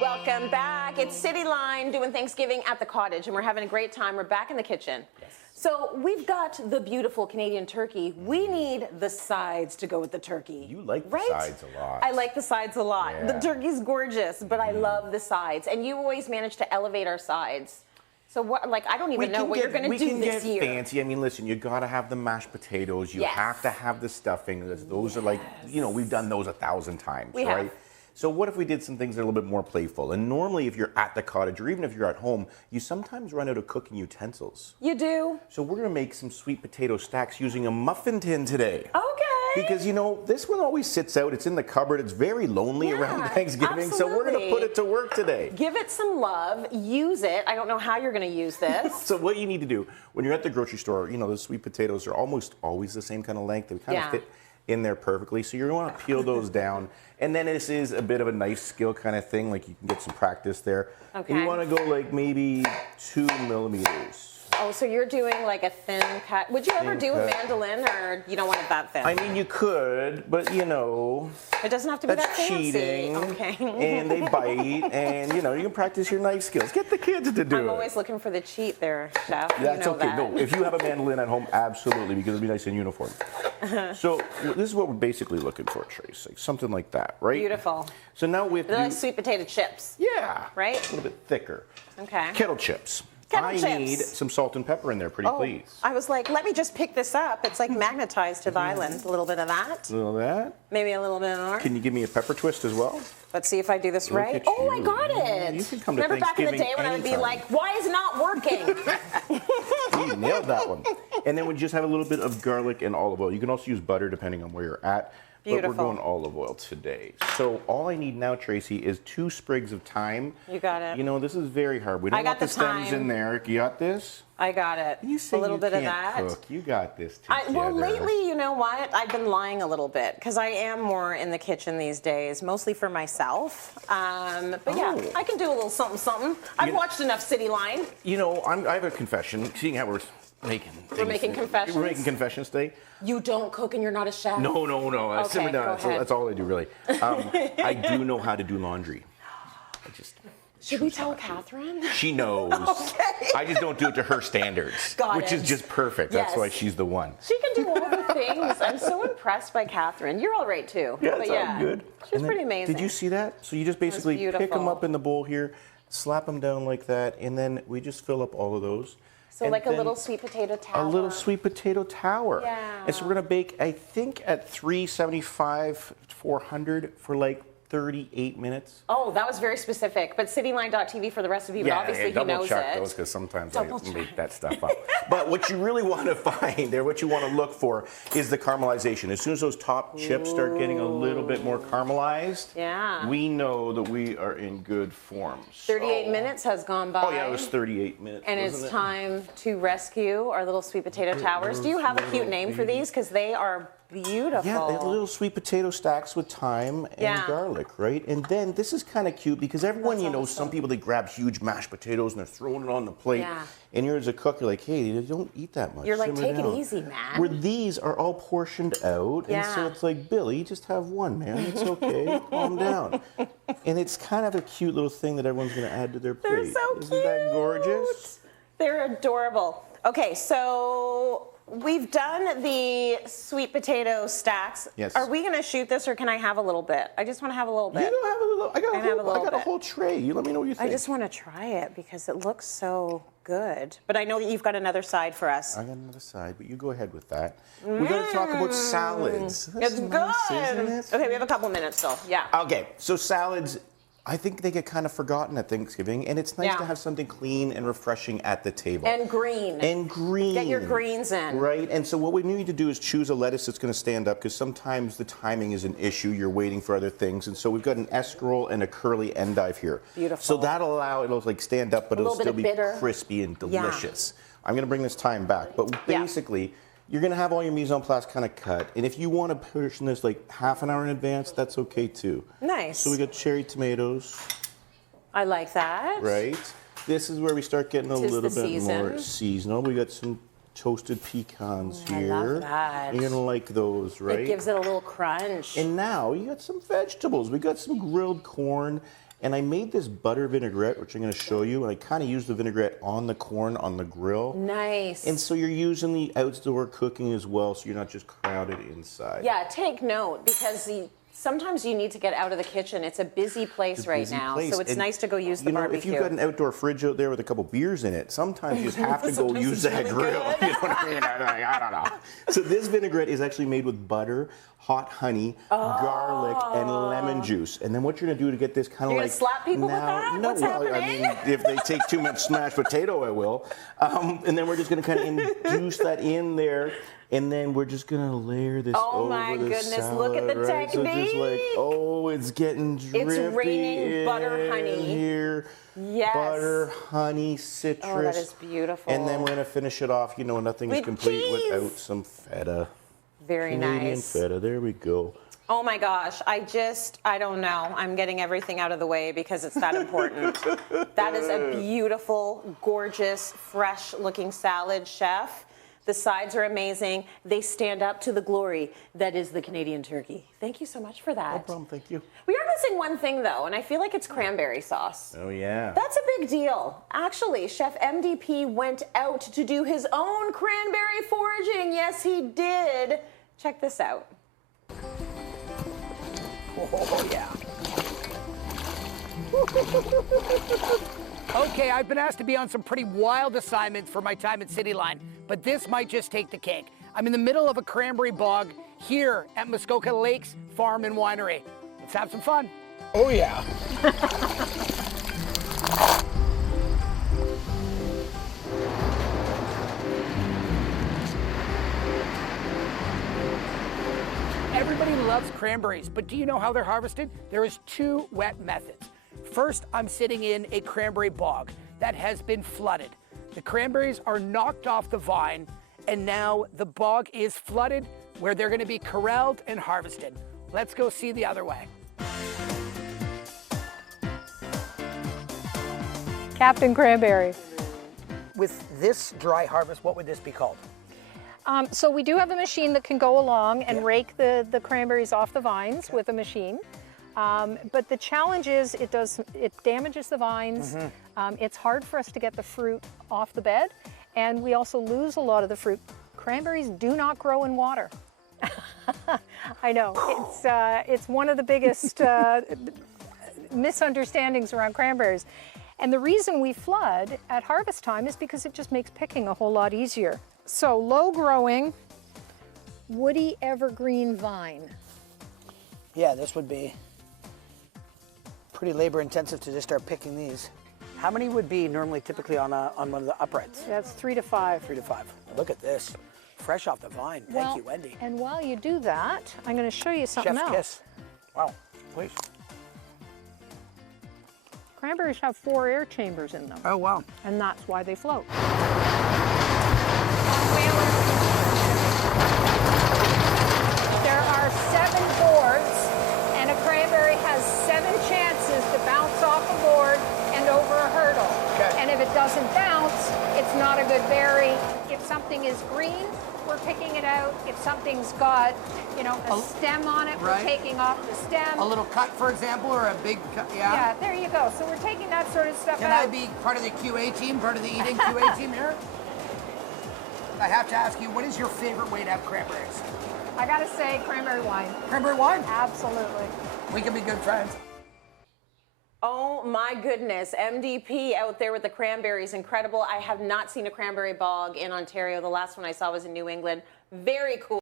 Welcome back. It's Cityline doing Thanksgiving at the cottage, and we're having a great time. We're back in the kitchen. Yes. So we've got the beautiful Canadian turkey. We need the sides to go with the turkey. You like the sides a lot. I like the sides a lot. Yeah. The turkey's gorgeous, but I love the sides. And you always manage to elevate our sides. So what, like, I don't even know what you're going to do this year. We can get fancy. I mean, listen, you got to have the mashed potatoes. You have to have the stuffing. Those are like, you know, we've done those 1,000 times, we right? Have. So what if we did some things that are a little bit more playful? And normally if you're at the cottage or even if you're at home, you sometimes run out of cooking utensils. You do? So we're going to make some sweet potato stacks using a muffin tin today. Okay. Because, you know, this one always sits out. It's in the cupboard. It's very lonely around Thanksgiving. Absolutely. So we're going to put it to work today. Give it some love. Use it. I don't know how you're going to use this. So what you need to do when you're at the grocery store, you know, the sweet potatoes are almost always the same kind of length. They kind of fit in there perfectly. So you're going to want to peel those down. And then this is a bit of a knife skill kind of thing. Like you can get some practice there. Okay. And you want to go like maybe 2 millimeters. Oh, so you're doing like a thin cut. Would you ever do a mandolin, or you don't want it that thin? I mean, you could, but you know, it doesn't have to be that fancy. Cheating. Okay. And they bite, and you know, you can practice your knife skills. Get the kids to do it. I'm always looking for the cheat there, Chef. That's you know okay. that. No, if you have a mandolin at home, absolutely, because it'll be nice and uniform. So this is what we're basically looking for, Tracy. Something like that, right? Beautiful. So now we have to like sweet potato chips. Yeah. Right? A little bit thicker. Okay. Kettle chips. I need some salt and pepper in there, pretty please. I was like, let me just pick this up. It's like magnetized to the island. A little bit of that. A little of that. Maybe a little bit more. Can you give me a pepper twist as well? Let's see if I do this right. Oh, I got it. You can come to Remember back in the day when I would be like, why is it not working? You nailed that one. And then we just have a little bit of garlic and olive oil. You can also use butter depending on where you're at. Beautiful. But we're going olive oil today. So all I need now, Tracy, is 2 sprigs of thyme. You got it. You know, this is very hard. We don't want the stems in there. You got this? I got it. You say a little bit of can't that. Cook. You got this together. Well, lately, you know what? I've been lying a little bit because I am more in the kitchen these days, mostly for myself. But yeah, I can do a little something, something. I've watched enough Cityline. You know, I have a confession. Seeing how we're making things. We're making confessions? We're making confessions today. You don't cook and you're not a chef? No. Okay, Simmer down. That's all I do, really. I do know how to do laundry. Should we tell Catherine? She knows. Okay. I just don't do it to her standards, which is just perfect. Yes. That's why she's the one. She can do all the things. I'm so impressed by Catherine. You're all right, too. Yeah, that's all good. She's pretty amazing. Did you see that? So you just basically pick them up in the bowl here, slap them down like that, and then we just fill up all of those. So like a little sweet potato tower. A little sweet potato tower. Yeah. And so we're going to bake, I think, at 375, 400 for like 38 minutes. Oh, that was very specific. But cityline.tv for the rest of you, but obviously he knows it. Double check those because sometimes I make that stuff up. But what you really want to find, or what you want to look for, is the caramelization. As soon as those top chips start getting a little bit more caramelized, we know that we are in good form. 38 minutes has gone by. Oh yeah, it was 38 minutes. And it's time to rescue our little sweet potato towers. Do you have a cute name for these? Because they are beautiful. Yeah, they're little sweet potato stacks with thyme and garlic, right? And then this is kind of cute because everyone, you know, some people, they grab huge mashed potatoes and they're throwing it on the plate. Yeah. And you're as a cook, you're like, hey, don't eat that much. You're like, take it easy, man. Where these are all portioned out. And so it's like, Billy, just have one, man. It's okay. Calm down. And it's kind of a cute little thing that everyone's going to add to their plate. They're so cute. Isn't that gorgeous? They're adorable. Okay, so we've done the sweet potato stacks. Yes. Are we going to shoot this, or can I have a little bit? I just want to have a little bit. You don't have a little. I got a whole tray. You let me know what you think. I just want to try it because it looks so good. But I know that you've got another side for us. I got another side, but you go ahead with that. We're going to talk about salads. It's nice, good. Isn't it? Okay, we have a couple minutes still. Yeah. Okay, so salads, I think they get kind of forgotten at Thanksgiving, and it's nice to have something clean and refreshing at the table. And green. And green. Get your greens in. Right, and so what we need to do is choose a lettuce that's going to stand up, because sometimes the timing is an issue. You're waiting for other things, and so we've got an escarole and a curly endive here. Beautiful. So that'll allow it'll like stand up, but it'll still be crispy and delicious. I'm going to bring this thyme back, but basically, you're going to have all your mise en place kind of cut. And if you want to portion this like half an hour in advance, that's okay too. Nice. So we got cherry tomatoes. I like that. Right. This is where we start getting a little bit more seasonal. We got some toasted pecans here. I love that. You're going to like those, right? It gives it a little crunch. And now you got some vegetables. We got some grilled corn And I made this butter vinaigrette, which I'm going to show you. And I kind of used the vinaigrette on the corn on the grill. Nice. And so you're using the outdoor cooking as well, so you're not just crowded inside. Yeah, take note, because sometimes you need to get out of the kitchen. It's a busy place right now, so it's nice to go use the barbecue. If you've got an outdoor fridge out there with a couple beers in it, sometimes you just have to go use that grill. You know what I mean? I don't know. So this vinaigrette is actually made with butter, hot honey, garlic, and lemon juice. And then what you're going to do to get this kind of like... You're going to slap people with that? No, What's well, happening? I mean, if they take too much smashed potato, I will. And then we're just going to kind of induce that in there. And then we're just going to layer this over the salad. Oh my goodness, look at the right? technique. So just like, oh, it's getting drippy. It's raining butter honey. Here. Yes. Butter, honey, citrus. Oh, that is beautiful. And then we're going to finish it off. You know, nothing is complete without some feta. Very Canadian nice. feta, there we go. Oh my gosh, I don't know. I'm getting everything out of the way because it's that important. That is a beautiful, gorgeous, fresh looking salad, chef. The sides are amazing. They stand up to the glory that is the Canadian turkey. Thank you so much for that. No problem, thank you. We are missing one thing though, and I feel like it's cranberry sauce. Oh yeah. That's a big deal. Actually, Chef MDP went out to do his own cranberry foraging. Yes, he did. Check this out. Oh, yeah. Okay, I've been asked to be on some pretty wild assignments for my time at Cityline, but this might just take the cake. I'm in the middle of a cranberry bog here at Muskoka Lakes Farm and Winery. Let's have some fun. Oh, yeah. Everybody loves cranberries, but do you know how they're harvested? There is 2 wet methods. First, I'm sitting in a cranberry bog that has been flooded. The cranberries are knocked off the vine, and now the bog is flooded where they're going to be corralled and harvested. Let's go see the other way. Captain Cranberry. With this dry harvest, what would this be called? So we do have a machine that can go along and rake the cranberries off the vines with a machine. But the challenge is it damages the vines. It's hard for us to get the fruit off the bed, and we also lose a lot of the fruit. Cranberries do not grow in water. I know, it's one of the biggest misunderstandings around cranberries. And the reason we flood at harvest time is because it just makes picking a whole lot easier. So low growing, woody evergreen vine. Yeah, this would be pretty labor intensive to just start picking these. How many would be normally typically on one of the uprights? That's 3 to 5. 3 to 5. Look at this, fresh off the vine. Thank you, Wendy. And while you do that, I'm going to show you something Chef's else. kiss. Wow, please. Cranberries have 4 air chambers in them. Oh, wow. And that's why they float. There are 7 boards, and a cranberry has 7 chances to bounce off a board and over a hurdle. Okay. And if it doesn't bounce, it's not a good berry. If something is green, we're picking it out. If something's got, a stem on it, we're taking off the stem. A little cut, for example, or a big cut, Yeah, there you go. So we're taking that sort of stuff out. Can I be part of the QA team, part of the eating QA team here? I have to ask you, what is your favorite way to have cranberries? I gotta say, cranberry wine. Cranberry wine? Absolutely. We can be good friends. Oh my goodness, MDP out there with the cranberries, incredible. I have not seen a cranberry bog in Ontario. The last one I saw was in New England. Very cool.